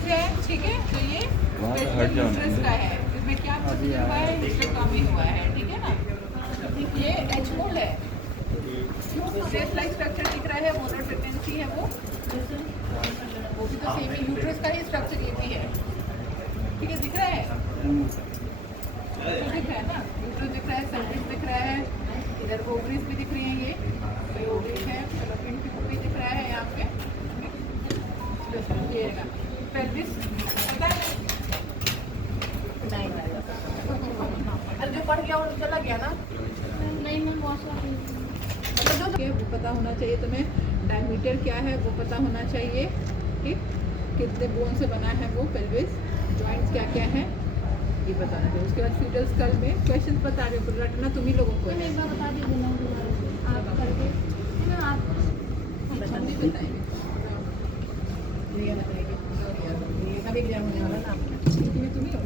चीज़ है, ठीक है। तो ये यूट्रस का है, इसमें क्या प्रोसीजर हुआ है, हिस्टेक्टोमी हुआ है, ठीक है ना। ये एच मोड है, स्ट्रेस लाइक स्ट्रक्चर दिख रहा है, मोटर प्रेगनेंसी है वो भी तो सेम है, यूट्रस का ही स्ट्रक्चर ये भी है, ठीक है। दिख रहा है, तो दिख रहा है ना, यूट्रस दिख रहा है, सर्विस दिख रहा है, इधर ओवरीज भी दिख रही हैं, ये ओवरीज है, फेलोपियन ट्यूब भी दिख रहा है यहाँ पे। ये पेल्विस पता है नहीं, अरे जो पढ़ गया वो चला गया ना। नहीं मैम मतलब जो वो पता होना चाहिए तुम्हें, डायमीटर क्या है वो पता होना चाहिए, ठीक। कितने बोन से बना है वो पेल्विस, जॉइंट्स क्या क्या है ये बताना चाहिए। उसके बाद फीटल स्कल में क्वेश्चन बता रहे हो, रटना तुम ही लोगों को है। एक बार बता दीजिए ना दोबारा आप करके ना, आप हम नहीं बताएंगे, ये बताएंगे, ये कब एग्जाम होने वाला ना तुम ही हो।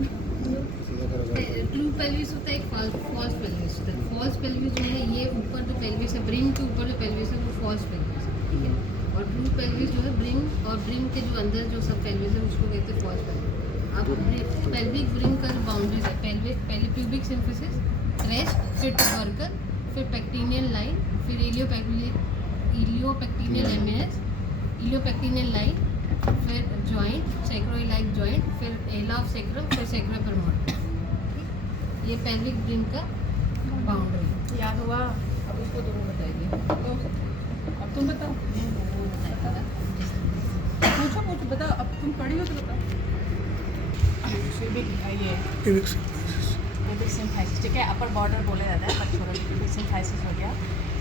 ट्रू पेल्विस होता है, एक फॉल्स पेल्विस होता है। फॉल्स पेल्विस जो है ये ऊपर जो पेल्विस है, ब्रिंग के ऊपर जो पेल्विस है वो फॉल्स पेल्विस है, ठीक है। और ट्रू पेल्विस जो है ब्रिंग और ब्रिंग के जो अंदर जो सब पेल्विस है उसको कहते हैं फॉल्स पेल्विस। अब पेल्विक ब्रिंग का जो बाउंड्रीज है, पहले प्यूबिक सिम्फिसिस, क्रेस्ट, फिर ट्यूबरकल, फिर पेक्टिनियल लाइन, फिर इलियोपेक्टिनियल एमएस, इलियोपेक्टिनियल लाइन, फिर जॉइंट, सैक्रोइलाइक जॉइंट, फिर एला ऑफ सैक्रम, फिर सैक्रम परमोटर। ये पेल्विक ब्रिंग का बाउंड्री याद हुआ। अब उसको दोनों बताइए, तो अब तुम बताओ, पूछो बताओ, अब तुम पढ़ी हो तो बताओ। प्यूबिक सिम्फाइसिस, ठीक है, अपर बॉर्डर बोला जाता है, पर छोड़ो, प्यूबिक सिम्फाइसिस हो गया।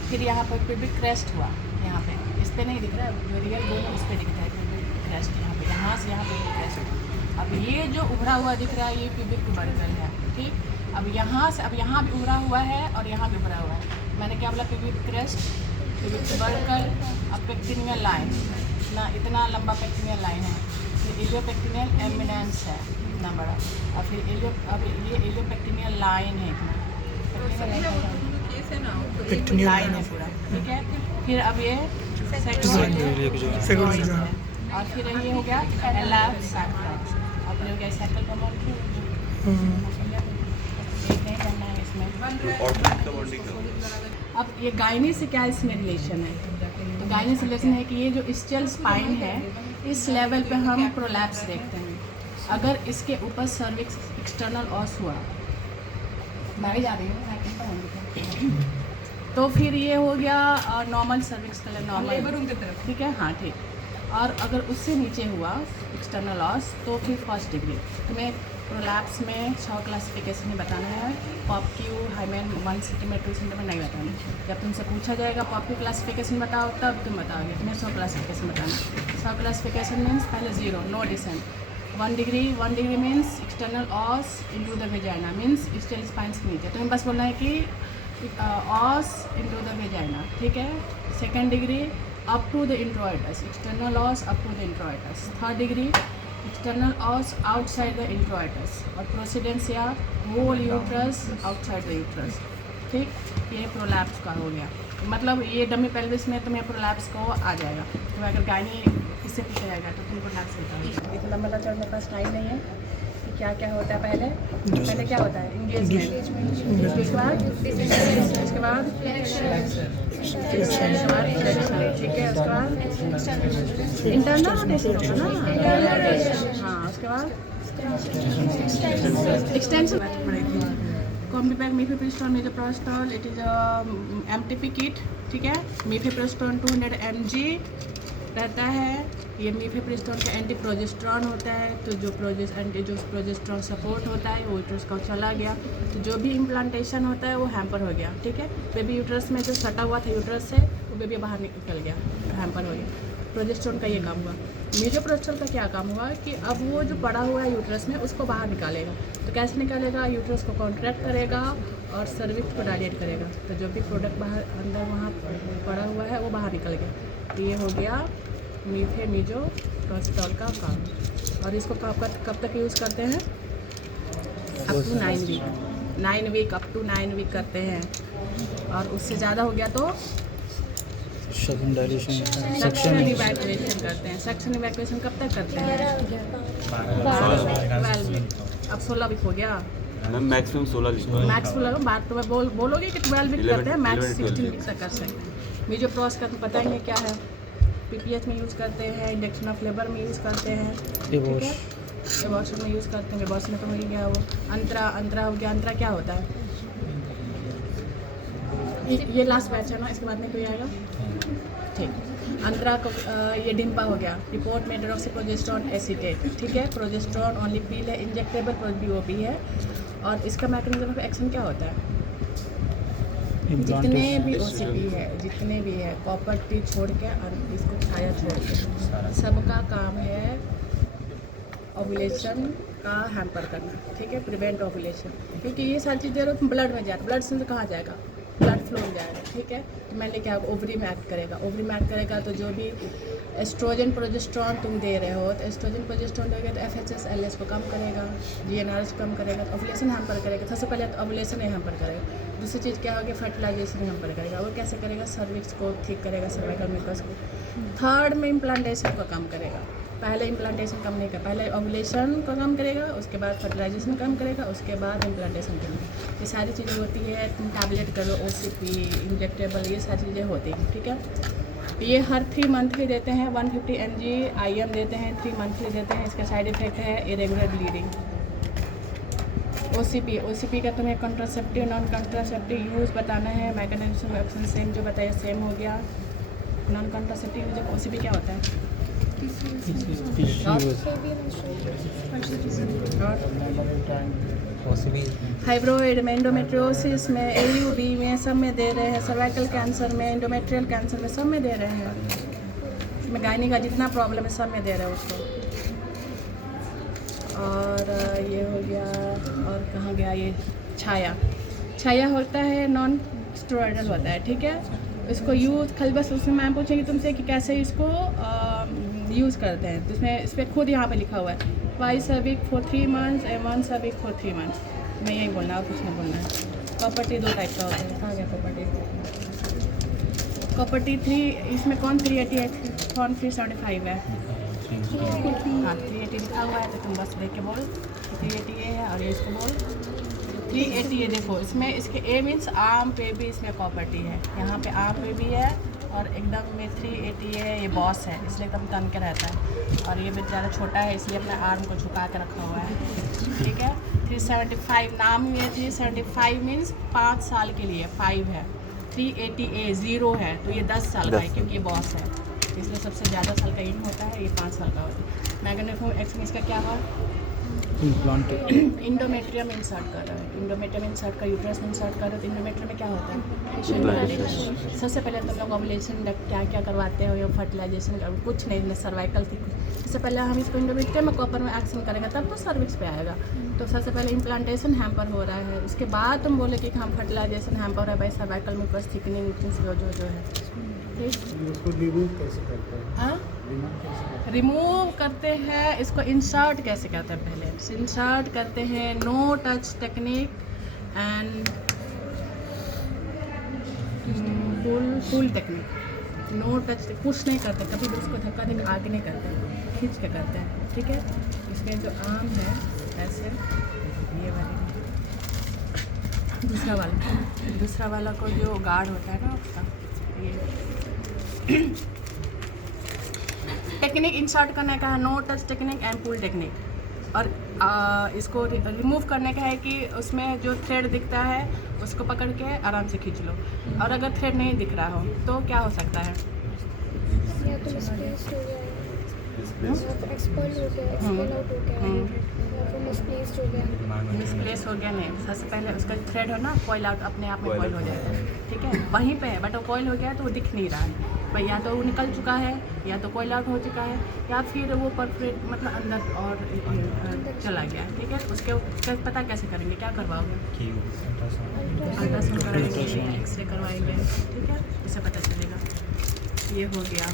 फिर यहाँ पर प्यूबिक क्रेस्ट हुआ, यहाँ पे इस पे नहीं दिख रहा है, जो रियल बोन है उस पर दिखता है प्यूबिक क्रेस्ट, यहाँ से यहाँ प्यूबिक क्रेस्ट। अब ये जो उभरा हुआ दिख रहा है ये प्यूबिक ट्यूबरकल है, ठीक। अब यहाँ से, अब यहाँ भी उभरा हुआ है और यहाँ भी उभरा हुआ है। मैंने क्या बोला, प्यूबिक क्रेस्ट, प्यूबिक ट्यूबरकल, अब पेक्टिनियल लाइन, इतना लंबा पेक्टिनियल लाइन है। फिर इलियोपेक्टिनियल एमिनेंस है इतना बड़ा, और फिर अब ये इलियोपेक्टिनियल लाइन है इतना, लाइन है पूरा, ठीक है। फिर अब ये और फिर ये हो गया एलाप सैक्रम, अब ये हो गया सैक्रल का मॉलिक्यूल, नहीं करना है इसमें। अब ये गायनी से क्या इसमें रिलेशन है, तो गायनी से रिलेशन है कि ये जो स्टेल स्पाइन है इस लेवल पे हम प्रोलैप्स देखते हैं। अगर इसके ऊपर सर्विक्स एक्सटर्नल ऑस हुआ, मैं भी जा रही हूँ, तो फिर ये हो गया नॉर्मल सर्विक्स कलर, नॉर्मल, ठीक है, हाँ ठीक। और अगर उससे नीचे हुआ एक्सटर्नल ऑस तो फिर फर्स्ट डिग्री। तुम्हें प्रोलैप्स में 6 क्लासिफिकेशन ही बताना है, पॉपक्यू, हाइमेन, 1 सेंटीमीटर 2 सेंटीमीटर नहीं बताना। जब तुमसे पूछा जाएगा पॉपक्यू क्लासिफिकेशन बताओ तब तुम बताओगे, तुम्हें 100 क्लासिफिकेशन बताना। 100 क्लासिफिकेशन मीन्स पहले 0, no descent. 1 degree means external os into the vagina, means stale spines के नीचे। तुम्हें बस बोलना है कि ऑस इनटू द वेजाइना, ठीक है। 2nd degree up to the introitus, external os up to the introitus. 3rd degree external os outside the introitus, और प्रोसीडेंस या whole uterus outside the uterus, ठीक। ये प्रोलैप्स का हो गया, मतलब ये डमी पेल्विस में तुम्हें प्रोलैप्स को आ जाएगा। तो अगर गायनी इससे पूछा जाएगा तो तुम प्रोलैप्स बताओगे। इतना लंबा लचड़ मेरे पास टाइम नहीं है कि क्या क्या होता है। पहले क्या होता है, इंगेजमेंट, उसके बाद इसके बाद ठीक है, उसके बाद इंटरनल रोटेशन होगा ना, हाँ, उसके बाद एक्सटेंशन पड़ेगी। कॉम्बीपैक मीफेप्रिस्टोन मिजोप्रोस्टॉल, इट इज़ एमटीपी किट, ठीक है। मीफेप्रिस्टोन 200 mg रहता है। ये मीफेप्रिस्टोन का एंटी प्रोजेस्टेरॉन होता है, तो जो प्रोजेस्टेरॉन सपोर्ट होता है वो यूट्रस का चला गया, तो जो भी इम्प्लांटेशन होता है वो हैम्पर हो गया, ठीक है। बेबी यूट्रस में जो सटा हुआ था यूट्रस से वो बेबी बाहर निकल गया, हैम्पर हो गया। प्रोजेस्टेरॉन का ये काम हुआ। मीजोप्रोस्टॉल का क्या काम हुआ कि अब वो जो पड़ा हुआ है यूट्रस में उसको बाहर निकालेगा। तो कैसे निकालेगा, यूट्रस को कॉन्ट्रैक्ट करेगा और सर्विक्स को डायलेट करेगा, तो जो भी प्रोडक्ट बाहर अंदर वहाँ पड़ा हुआ है वो बाहर निकल गया। ये हो गया मीजोप्रोस्टॉल का काम। और इसको कब तक यूज़ करते हैं, up to 9 week, up to 9 week करते हैं। और उससे ज़्यादा हो गया तो second dilation suction suction evacuation करते हैं। सक्शन इवैक्यूएशन कब तक करते हैं? 12 वीक। अब 16 वीक हो गया। मैम मैक्सिमम 16 लिखा है। मैक्स बात तो मैं बोलोगे कि 12 वीक करते हैं, मैक्स 16 वीक तक कर सकते हैं। मीजोप्रोस का तो पता ही नहीं क्या है। पीपीएच में यूज़ करते हैं, इंजेक्शन ऑफ लेबर में यूज़ करते हैं, ठीक है, एबॉर्शन में यूज़ करते हैं। एबॉर्शन में तो हो ही गया वो। अंतरा हो गया। अंतरा क्या होता है? ये लास्ट बैच है ना, इसके बाद में कोई आएगा? ठीक। अंतरा को ये डिम्पा हो गया। रिपोर्ट में डिऑक्सीप्रोजेस्टेरोन एसीटेट, ठीक है। प्रोजेस्टेरोन ओनली पील है, इंजेक्टेबल बीओपी है। और इसका मैकेनिज्म ऑफ एक्शन क्या होता है? जितने भी ओसीपी है, जितने भी है, कॉपर टी छोड़ के और इसको छाया छोड़ के, सबका काम है ओवुलेशन का हैम्पर करना, ठीक है, प्रिवेंट ओवुलेशन। क्योंकि ये सारी चीज़ें ब्लड में जाएगा, ब्लड से तो कहाँ जाएगा? ब्लड फ्लो में जाएगा, ठीक है। तो मैंने क्या ओवरी में एक्ट करेगा। ओवरी में एक्ट करेगा तो जो भी एस्ट्रोजन प्रोजेस्टेरोन तुम दे रहे हो, तो एस्ट्रोजन प्रोजेस्टेरोन दोगे तो FHS LH को कम करेगा, GnRH को कम करेगा, तो ओवुलेशन हैम्पर करेगा। सबसे पहले तो ओवुलेशन ही हैम्पर करेगा। दूसरी चीज़ क्या होगी? फर्टिलाइजेशन हैम्पर करेगा। वो कैसे करेगा? सर्विक्स को ठीक करेगा, सर्वाइकल म्यूकस को। थर्ड में इम्प्लांटेशन को कम करेगा। पहले इम्प्लांटेशन कम नहीं कर, पहले ओवुलेशन को कम करेगा, उसके बाद फर्टिलाइजेशन कम करेगा, उसके बाद इम्प्लांटेशन करेगा। ये सारी चीज़ें होती है। तुम टैबलेट करो, OCP, इंजेक्टेबल, ये सारी चीज़ें होती हैं, ठीक है। ये हर 3 मंथली देते हैं। 150 mg IM देते हैं, 3 मंथली देते हैं। इसका साइड इफेक्ट है इरेगुलर ब्लीडिंग। OCP का तुम्हें कॉन्ट्रासेप्टिव नॉन कॉन्ट्रासेप्टिव यूज़ बताना है। मैकेनिज्म ऑफ एक्शन सेम जो बताया सेम हो गया। नॉन कॉन्ट्रासेप्टिव जब OCP क्या होता है? हाइब्रोइड में, एंडोमेट्रियोसिस में, AUB में, सब में दे रहे हैं। सर्वाइकल कैंसर में, एंडोमेट्रियल कैंसर में, सब में दे रहे हैं। इसमें गायनी का जितना प्रॉब्लम है सब में दे रहे हैं उसको। और ये हो गया। और कहाँ गया ये? छाया होता है, नॉन स्टेरॉइडल होता है, ठीक है। इसको यूज़ खाली बस उसमें मैम पूछेंगे तुमसे कि कैसे इसको यूज़ करते हैं। तो इसमें इस पर खुद यहाँ पे लिखा हुआ है twice a week for 3 months and once a week for 3 months। मैं यही बोलना और कुछ नहीं बोलना है। कॉपर टी 2 टाइप का होता है। कहाँ गया कॉपर टी? कॉपर टी 3, इसमें कौन 380 है, कौन 375 है? हाँ 380 लिखा हुआ है, तो तुम बस देख के बोल 380 ये है। और ये इसको बोल 380 ये देखो, इसमें इसके A मीन्स आर्म पे भी इसमें कॉपर टी है, यहाँ पे आर्म पे भी है। और एकदम में 380 है, ये बॉस है इसलिए एकदम तन के रहता है। और ये बेचारा छोटा है इसलिए अपने आर्म को झुका के रखा हुआ है, ठीक है। 375 नाम में 375 मीन्स 5 साल के लिए 5 है। 380A 0 है, तो ये 10 साल का है क्योंकि ये बॉस है, इसलिए सबसे ज़्यादा साल का इन होता है, ये 5 साल का होता है। मैग्नेफोम एक्स में इसका क्या हुआ? इंडोमेट्रियम इंसर्ट कर रहा है। इंडोमेट्रियम इंसर्ट का यूट्रस में इंसर्ट कर रहे हो, तो इंडोमेट्रियम में क्या होता है? सबसे पहले तुम लोग ओवुलेशन क्या क्या करवाते हो, या फर्टिलाइजेशन कुछ नहीं, सर्वाइकल की कुछ। इससे पहले हम इसको इंडोमेट्रियम में कॉपर में एक्शन करेंगे तब तो सर्विक्स पे आएगा। तो सबसे पहले इम्प्लांटेशन हैम्पर हो रहा है, उसके बाद तुम बोले कि हम फर्टिलाइजेशन हैम्पर है भाई, सर्वाइकल म्यूकस थिकनिंग जो है, ठीक। रिमूव करते हैं इसको, इंसर्ट कैसे करते हैं? पहले इंसर्ट करते हैं no touch technique and pull technique. No touch, push नहीं करते, कभी भी उसको धक्का देकर आगे नहीं करते, खींच के करते हैं, ठीक है। इसमें जो आर्म है ऐसे, ये वाली दूसरा वाला को जो गार्ड होता है ना उसका, ये टेक्निक इंसर्ट करने का है no touch technique and pull technique. और इसको रिमूव करने का है कि उसमें जो थ्रेड दिखता है उसको पकड़ के आराम से खींच लो। और अगर थ्रेड नहीं दिख रहा हो तो क्या हो सकता है? या तो मिसप्लेस्ड हो गया, या तो एक्सपल्ड हो गया, एक्सपेल आउट हो गया, या फिर मिसप्लेस्ड हो गया। मिसप्लेस हो गया नहीं, सबसे पहले उसका थ्रेड हो ना, कॉइल आउट अपने आप में कॉइल हो जाता है, ठीक है, वहीं पे है, बट वो कॉइल हो गया है तो वो दिख नहीं रहा है भाई, या तो वो निकल चुका है, या तो कॉइल आउट हो चुका है, या फिर वो परफेक्ट मतलब अंदर और चला गया, ठीक है। उसके पता कैसे करेंगे, क्या करवाओगे? अल्ट्रासाउंड कराएंगे, एक्सरे करवाएंगे, ठीक है, इससे पता चलेगा। ये हो गया।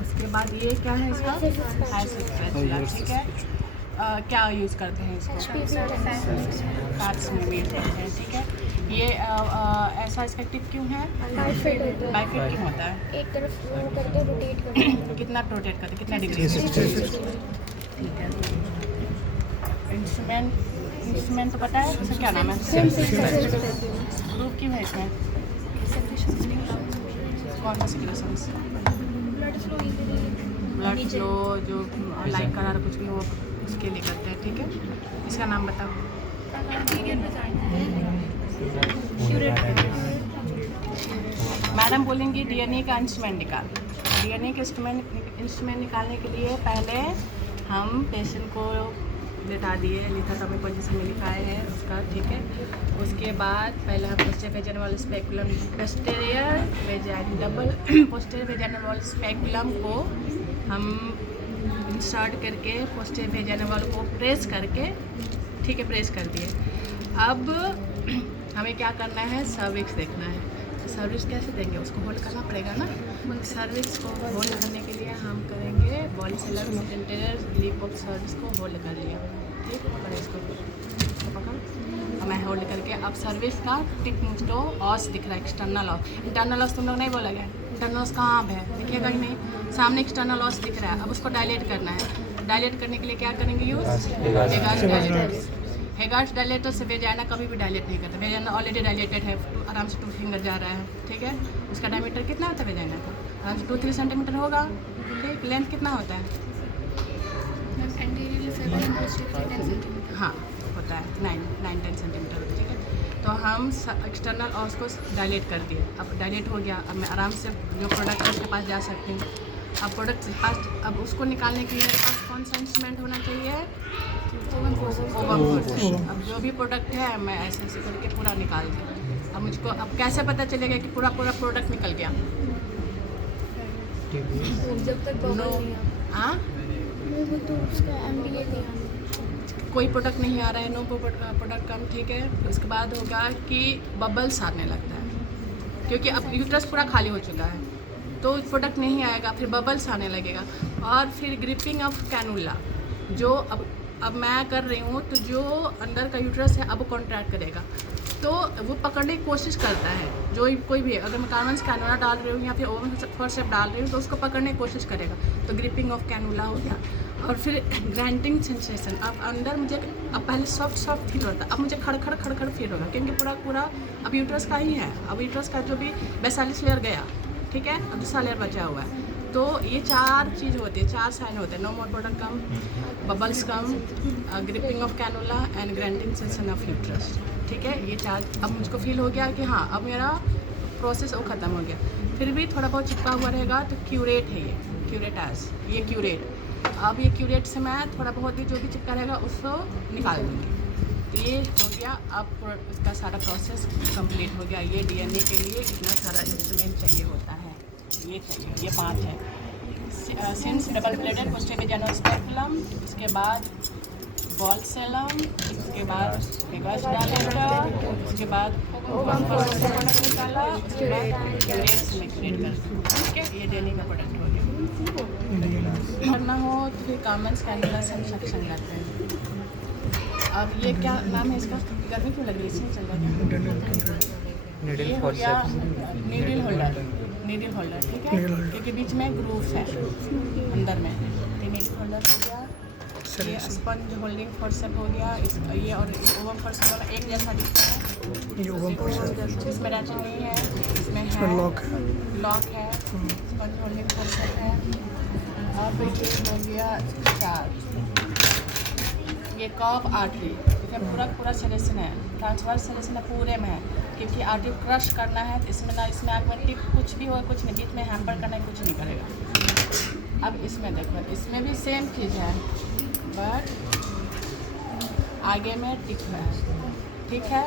उसके बाद ये क्या है इसका? ठीक है। क्या यूज़ करते हैं इसको? फैट्स में मीट करते हैं, ठीक है। ये ऐसा इसका टिप क्यों है? टाइट फिट होता है, बाइफिट क्यों होता है? एक तरफ वो करके रोटेट करते हैं। कितना रोटेट करते, कितना डिग्री? ठीक है। इंस्ट्रूमेंट तो पता है, उसका क्या नाम है? ग्रुप क्यों है इसमें? कौन सा सिक्रेशंस? ब्लड फ्लो जो लाइक करार कुछ भी हो उसके लिए करते हैं, ठीक है। इसका नाम बताओ। मैडम बोलेंगी डीएनए का इंस्ट्रूमेंट निकाल। डीएनए का इंस्ट्रूमेंट निकालने के लिए पहले हम पेशेंट को लिटा दिए, लिथोटॉमी पोजीशन में लिखाए हैं उसका, ठीक है। उसके बाद पहले हम posterior vaginal speculum posterior vaginal speculum को हम इंसर्ट करके पोस्टीरियर वेजाइनल को प्रेस करके, ठीक है, प्रेस कर दिए। अब हमें क्या करना है, सर्विक्स देखना है। सर्विक्स कैसे देंगे, उसको होल्ड करना पड़ेगा ना। सर्विक्स को होल्ड करने के लिए हम करेंगे body seller interior lip of cervix को होल्ड कर लिया, ठीक। पकड़ इसको, पकड़। अब मैं होल्ड करके अब सर्विक्स का टिप मुझको ऑस दिख रहा है, एक्सटर्नल ऑस। इंटरनल ऑस तुम लोग नहीं बोलोगे, इंटरनल ऑस कहाँ है, दिखेगा ही नहीं। सामने एक्सटर्नल ऑस दिख रहा है, अब उसको डायलेट करना है। डायलेट करने के लिए क्या करेंगे, यूज हेगार्ड्स डायलेटर से वेजाइना कभी भी डायलेट नहीं करता। वेजाइना ऑलरेडी डायलेटेड है, आराम से 2 फिंगर जा रहा है, ठीक है। उसका डायमीटर कितना होता है वेजाइना का? आराम से 2-3 सेंटीमीटर होगा, ठीक। लेंथ कितना होता है? हाँ होता है 9-10 सेंटीमीटर, ठीक है। तो हम एक्सटर्नल और उसको डायलेट कर दिए। अब डायलेट हो गया, अब मैं आराम से जो प्रोडक्ट है उसके पास जा सकती हूँ। अब प्रोडक्ट के पास, अब उसको निकालने के लिए मेरे पास कौन सा इंस्ट्रूमेंट होना चाहिए? Oven force. अब जो भी प्रोडक्ट है मैं ऐसे ऐसे करके पूरा निकाल दूँ। अब मुझको अब कैसे पता चलेगा कि पूरा प्रोडक्ट निकल गया? जब तक बबल नहीं हाँ, वो तो उसका एम्बिएंट नहीं आना। कोई प्रोडक्ट नहीं आ रहा है, नो प्रोडक्ट कम, ठीक है। उसके बाद होगा कि बबल्स आने लगता है, क्योंकि अब यूट्रस पूरा खाली हो चुका है तो प्रोडक्ट नहीं आएगा, फिर बबल्स आने लगेगा। और फिर ग्रिपिंग ऑफ कैनुला, जो अब मैं कर रही हूँ तो जो अंदर का यूट्रस है अब कॉन्ट्रैक्ट करेगा, तो वो पकड़ने की कोशिश करता है। जो कोई भी, अगर मैं कार्बन कैनुला डाल रही हूँ या फिर ओवन फोर्सेप्स डाल रही हूँ तो उसको पकड़ने की कोशिश करेगा, तो ग्रिपिंग ऑफ कैनुला हो गया। और फिर ग्रांटिंग सेंसेशन, अब अंदर मुझे, अब पहले सॉफ्ट फील होता, अब मुझे खड़ फील होगा, क्योंकि पूरा अब यूट्रस का ही है। अब यूट्रस का जो भी बेसालिस लेयर गया, ठीक है, अब दूसरा लेयर बचा हुआ है। तो ये 4 चीज़ होती है, 4 साइन होते हैं, no more product come, bubbles come, gripping of cannula and granting sensation of uterus, ठीक है। ये 4 अब मुझको फील हो गया कि हाँ अब मेरा प्रोसेस वो ख़त्म हो गया। फिर भी थोड़ा बहुत चिपका हुआ रहेगा तो क्यूरेट है, ये क्यूरेट। अब ये क्यूरेट से मैं थोड़ा बहुत भी जो भी चिपका रहेगा उसको निकाल दूँगी। तो ये हो गया, अब इसका सारा प्रोसेस कंप्लीट हो गया। ये डीएनए के लिए इतना सारा इंस्ट्रूमेंट चाहिए होता है, ये चाहिए, ये 5 है। Since double plated posterior vaginal speculum, इसके बाद बॉल सेलम, इसके बाद हेगार्ड्स डायलेटर, उसके बाद ओवन फोर्सेप्स से प्रोडक्ट निकाला, उसके बाद क्यूरेट सिलेक्टेड कर, ठीक है। ये डीएनए का प्रोडक्ट हो गया। करना हो तो फिर कॉमन कैनुला सक्शन करते हैं। अब ये क्या नाम है इसका, गर्मी क्यों लग रही है, इसमें चल रहा है। ये हो गया नीडल होल्डर, ठीक है, क्योंकि बीच में ग्रूव है अंदर में। नीडल होल्डर हो गया, ये स्पंज होल्डिंग फोर्सेप्स हो गया, ये और ओवन फोर्सेप्स दोनों एक जैसा दिखता है। इसमें रैचेट नहीं है, इसमें है लॉक है, स्पंज होल्डिंग फोर्सेप्स है। अब ये हो गया 4, ये कॉफ आर्टरी, इसमें पूरा सेलेशन है, ट्रांसवर्स सेलेशन पूरे में है, क्योंकि आर्टरी क्रश करना है। इसमें ना, इसमें आगे टिप कुछ भी हो, कुछ नहीं, बीच में हैम्पर करना है, कुछ नहीं करेगा। अब इसमें देखो, इसमें भी सेम चीज़ है, बट आगे में टिप है, ठीक है।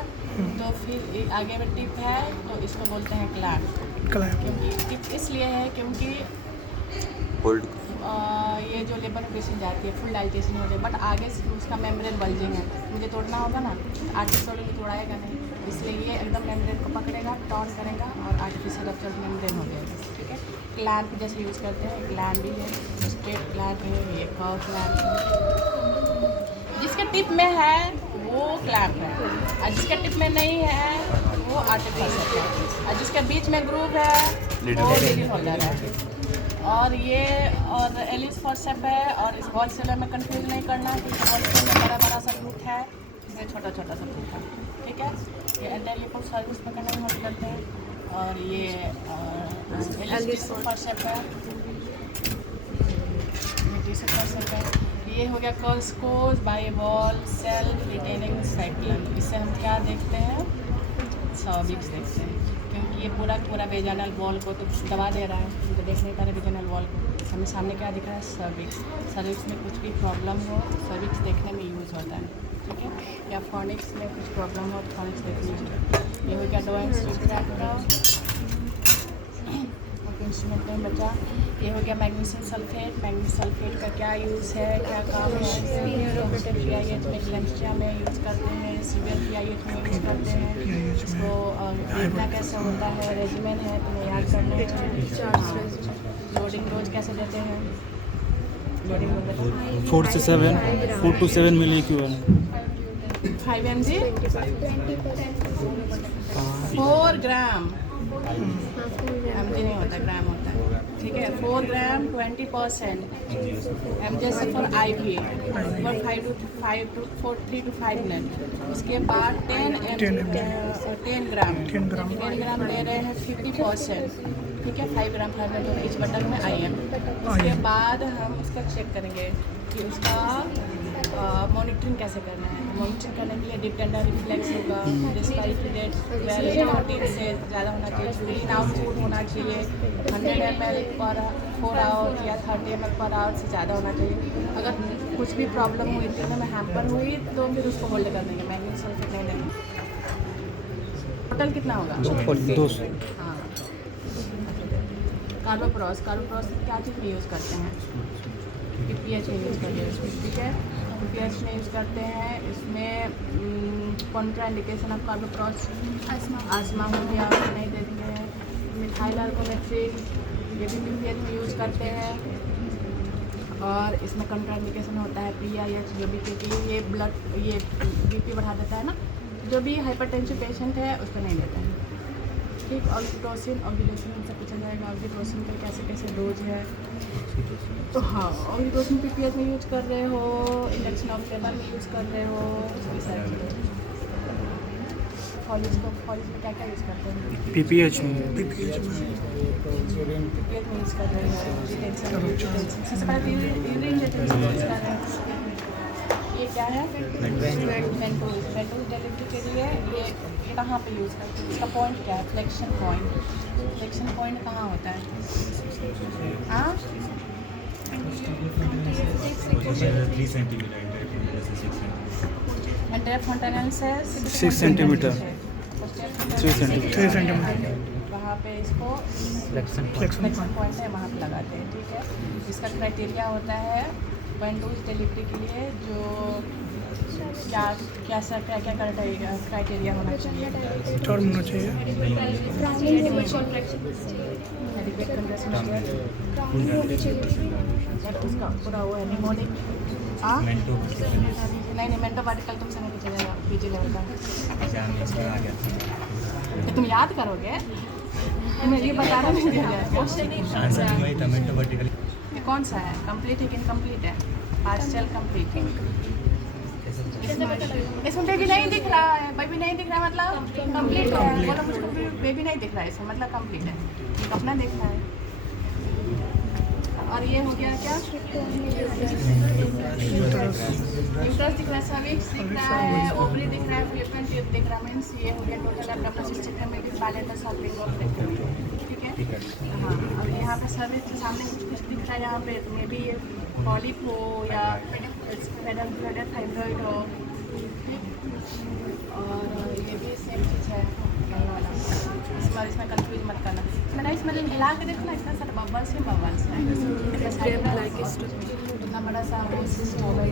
तो फिर आगे में टिप है तो इसको बोलते हैं क्लैंप। क्योंकि टिप इसलिए है क्योंकि ये जो लेबर में पेशेंट जाती है फुल डाइजेशन हो जाए, बट आगे से उसका मेम्ब्रेन बल्जिंग है, मुझे तोड़ना होगा ना, आर्टिफिशियल तोड़ाएगा नहीं, इसलिए ये एकदम मेम्ब्रेन को पकड़ेगा, टर्न करेगा और आर्टिफिशियल रप्चर मेम्ब्रेन हो जाएगा, ठीक है। क्लैंप जैसे यूज़ करते हैं, क्लैंप भी है, स्ट्रेट क्लैंप है, ये कर्व क्लैंप है। जिसके टिप में है वो क्लैंप है, और जिसके टिप में नहीं है वो आर्टिक फॉर्सेप है, और जिसके बीच में ग्रूव है वो लीडिंग होल्डर है। और ये और एलिस फॉर्सेप है, और इस बॉल सेलर में कंफ्यूज नहीं करना, क्योंकि बॉल सेलर में बड़ा बड़ा सा ग्रूप है, इसमें छोटा छोटा सा ग्रूप है, ठीक है। ये एंटायर को सर्विस में करने में हेल्प करते हैं। और ये एलिस फॉर्सेप है, फॉर्सेप है। ये हो गया कॉस्कोस बाई बॉल सेल्फ रिटेनिंग साइक्लन। इससे हम क्या देखते हैं, सर्विक्स देखते हैं, क्योंकि ये पूरा वेजाइनल वॉल को तो दबा दे रहा है, हम तो देख नहीं पा रहे वेजाइनल वॉल को। हमें सामने क्या दिख रहा है, सर्विक्स। सर्विक्स में कुछ भी प्रॉब्लम हो, सर्विक्स देखने में यूज़ होता है, ठीक है। या फॉनिक्स में कुछ प्रॉब्लम हो तो फॉनिक्स देखने में यूज होता है। ये हो गया डो इंस्ट्रूमेंट इंस्ट्रूमेंट में बचा। ये हो गया मैग्नीशियम सल्फेट। मैग्नीशियम सल्फेट का क्या यूज़ है, क्या काम है, PIH में क्लेम्स्टिया में यूज़ करते हैं, सीवियर PIH में यूज़ करते हैं। इसको देखना कैसे होता है, रेजिमेन है तुम्हें याद करना है। लोडिंग डोज कैसे देते हैं, loading dose 4 to 7 मिलीक्यूएल 5 mg 4 gram mg नहीं होता, ग्राम होता है, ठीक है। 4 ग्राम 20% mg for IV for 3 to 5 minute. उसके बाद 10 ग्राम ले रहे हैं 50%, ठीक है। 5 ग्राम इस बटन में IM। उसके बाद हम उसका चेक करेंगे कि उसका मॉनिटरिंग कैसे करना है। मॉनिटरिंग करने के लिए डीप टेंडर रिफ्लेक्स होगा, रेस्पिरेटरी रेट 12 से ज़्यादा होना चाहिए, क्लीन आउटपुट होना चाहिए, 100 ml पर 4 आवर या 30 ml पर आवर से ज़्यादा होना चाहिए। अगर कुछ भी प्रॉब्लम हुई, तीनों में हैम्पर हुई, तो फिर उसको होल्ड कर देंगे, मैग्नीशियम सल्फेट नहीं देंगे। टोटल कितना होगा, 200। हाँ। कार्बोप्रॉस क्या चीज़ में यूज़ करते हैं, PPH में यूज़ करते हैं, ठीक है। PPH में यूज़ करते हैं। इसमें कॉन्ट्राइंडिकेशन ऑफ कार्बोप्रॉस आस्मा हो गया, नहीं दे देंगे। मिथाइल अल्कोमेट्रिक, ये भी PPH में यूज़ करते हैं। और इसमें कॉन्ट्राइंडिकेशन होता है PIH, जो भी, क्योंकि ये BP बढ़ा देता है ना, जो भी हाइपरटेंसिव पेशेंट है उसको नहीं देते हैं, ठीक। ऑक्सीटोसिन से पूछा जाएगा, ऑक्सीटोसिन के कैसे डोज है, तो हाँ ऑक्सीटोसिन PPH में यूज़ कर रहे हो, इंडक्शन ऑफ लेबर में यूज़ कर रहे हो, इसकी सारी चीज़ें। फॉलिज में क्या यूज़ करते हैं, PPH में PPH में यूज़ कर रहे हैं। सबसे पहले यूरिन यूज़ कर रहे हैं। ये क्या है, मेंटोज डिलीवरी के लिए ये कहाँ पे यूज़ करते हैं, इसका पॉइंट क्या है, फ्लेक्शन पॉइंट कहाँ होता है, हाँ 3 सेंटीमीटर एंटायर फॉन्टेनल से 6 सेंटीमीटर 3 सेंटीमीटर वहाँ पे इसको फ्लेक्शन पॉइंट है, वहाँ पे लगाते हैं, ठीक है। इसका क्राइटेरिया होता है मेंटोज डिलीवरी के लिए, जो क्या क्राइटेरिया होना चाहिए, टर्म होना चाहिए, उसका पूरा वो है निमोनिक, नहीं मेंटो पार्टिकल तुमसे नहीं पूछा जाएगा, PG लेवल का तो तुम याद करोगे, तुम्हें ये बताना नहीं दिया जाएगा। ये कौन सा है, कंप्लीट है कि इनकम्प्लीट है, पार्शियल कंप्लीट है। इसमें बेबी नहीं दिख रहा है, बेबी नहीं दिख रहा है मतलब कंप्लीट है, बोलो मुझको बेबी नहीं दिख रहा है, इसमें मतलब कंप्लीट है, अपना देखना है। और ये हो गया क्या, यूट्रस दिख रहा है, सर्विक्स दिख रहा है, ओवरी दिख रहा है, फैलोपियन ट्यूब दिख रहा है, मीन्स ये हो गया टोटल एब्डोमिनल सिस्टम में भी पैलेटस और लिंगुअल फ्लेक्चर, ठीक है। हाँ, और यहाँ पे सर्विक्स के सामने कुछ दिख रहा है, यहाँ पे मे भी ये पॉलिप हो या फेडर थाइरॉइड हो, और ये भी सेम चीज़ है वाला। इस बार इसमें कंफ्यूज मत करना, मैंने इसमें हिला के देखना, इतना सारा बबल्स है, इतना बड़ा सा वो सिस्टम हो गया।